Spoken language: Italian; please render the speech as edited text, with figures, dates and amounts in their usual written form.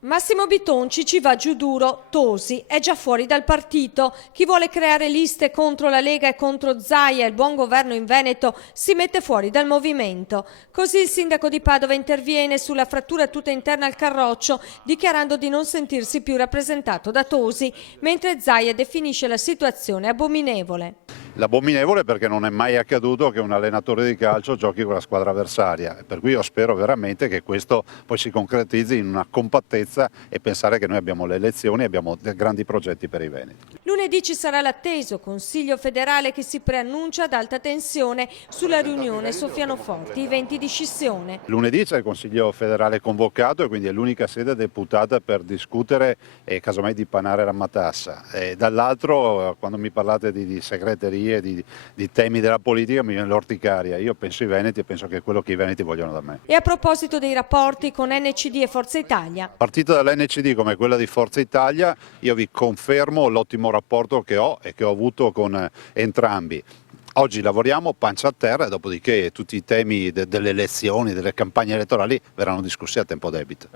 Massimo Bitonci ci va giù duro, Tosi è già fuori dal partito. Chi vuole creare liste contro la Lega e contro Zaia e il buon governo in Veneto si mette fuori dal movimento. Così il sindaco di Padova interviene sulla frattura tutta interna al Carroccio, dichiarando di non sentirsi più rappresentato da Tosi, mentre Zaia definisce la situazione abominevole. L'abominevole perché non è mai accaduto che un allenatore di calcio giochi con la squadra avversaria, per cui io spero veramente che questo poi si concretizzi in una compattezza e pensare che noi abbiamo le elezioni e abbiamo dei grandi progetti per i veneti. Lunedì ci sarà l'atteso Consiglio federale che si preannuncia ad alta tensione sulla riunione Soffiano-Forti, i venti di scissione. Lunedì c'è il Consiglio federale convocato e quindi è l'unica sede deputata per discutere e casomai dipanare la matassa. E dall'altro, quando mi parlate di segreterie, di temi della politica, mi viene l'orticaria. Io penso ai veneti e penso che è quello che i veneti vogliono da me. E a proposito dei rapporti con NCD e Forza Italia. Partita dall'NCD come quella di Forza Italia, io vi confermo l'ottimo rapporto che ho e che ho avuto con entrambi. Oggi lavoriamo pancia a terra e dopodiché tutti i temi delle elezioni, delle campagne elettorali verranno discussi a tempo debito.